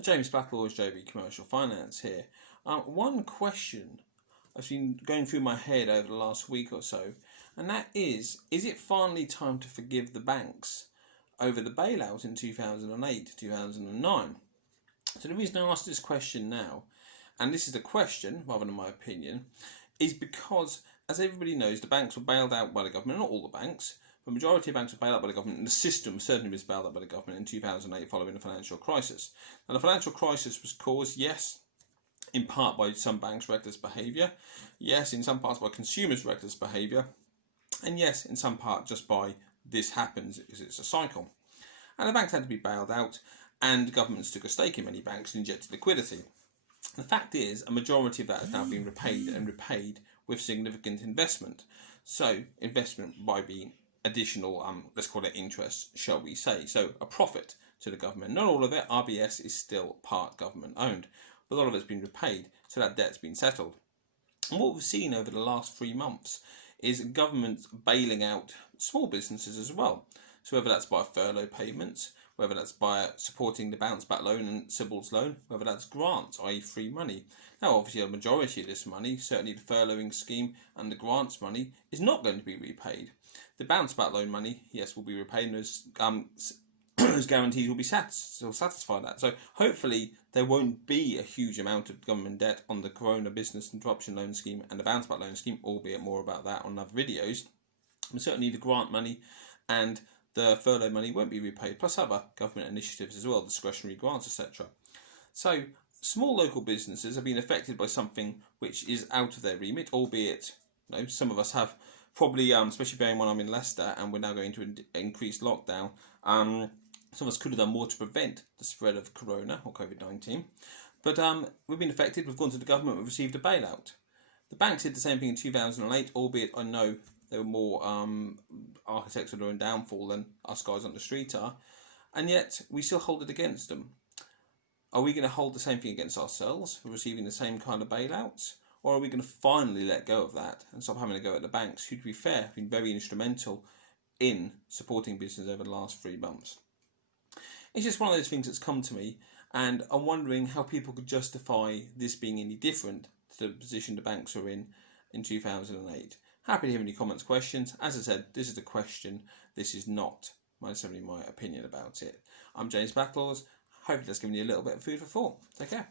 James Blacklaw's JB Commercial Finance here. One question I've been going through my head over the last week or so, and that is it finally time to forgive the banks over the bailout in 2008, 2009? So the reason I ask this question now, and this is the question rather than my opinion, is because, as everybody knows, the banks were bailed out by the government. Not all the banks. The majority of banks were bailed out by the government, and the system certainly was bailed out by the government in 2008 following the financial crisis. Now, the financial crisis was caused, yes, in part by some banks' reckless behaviour, yes, in some parts by consumers' reckless behaviour, and yes, in some part just by this happens because it's a cycle. And the banks had to be bailed out, and governments took a stake in many banks and injected liquidity. The fact is, a majority of that has now been repaid, and repaid with significant investment. So, investment by being additional, let's call it interest, shall we say. So, a profit to the government. Not all of it. RBS is still part government owned, but a lot of it's been repaid, so that debt's been settled. And what we've seen over the last 3 months is government bailing out small businesses as well. So whether that's by furlough payments, whether that's by supporting the bounce back loan and Sybil's loan, whether that's grants, i.e. free money. Now obviously a majority of this money, certainly the furloughing scheme and the grants money, is not going to be repaid. The bounce back loan money, yes, will be repaid, and those guarantees will be satisfy that. So hopefully there won't be a huge amount of government debt on the Corona Business Interruption Loan Scheme and the bounce back loan scheme, albeit more about that on other videos. But certainly the grant money and the furlough money won't be repaid, plus other government initiatives as well, discretionary grants, etc. So small local businesses have been affected by something which is out of their remit, albeit some of us have probably, especially bearing in mind I'm in Leicester and we're now going to increased lockdown, some of us could have done more to prevent the spread of Corona or COVID-19. But we've been affected, we've gone to the government, we've received a bailout. The banks did the same thing in 2008, albeit I know there were more architects that are in downfall than us guys on the street are, and yet we still hold it against them. Are we going to hold the same thing against ourselves for receiving the same kind of bailouts? Or are we going to finally let go of that and stop having to go at the banks, who, to be fair, have been very instrumental in supporting business over the last 3 months? It's just one of those things that's come to me, and I'm wondering how people could justify this being any different to the position the banks are in 2008. Happy to hear any comments, questions. As I said, this is a question. This is not necessarily my opinion about it. I'm James Blacklaws. Hopefully that's given you a little bit of food for thought. Take care.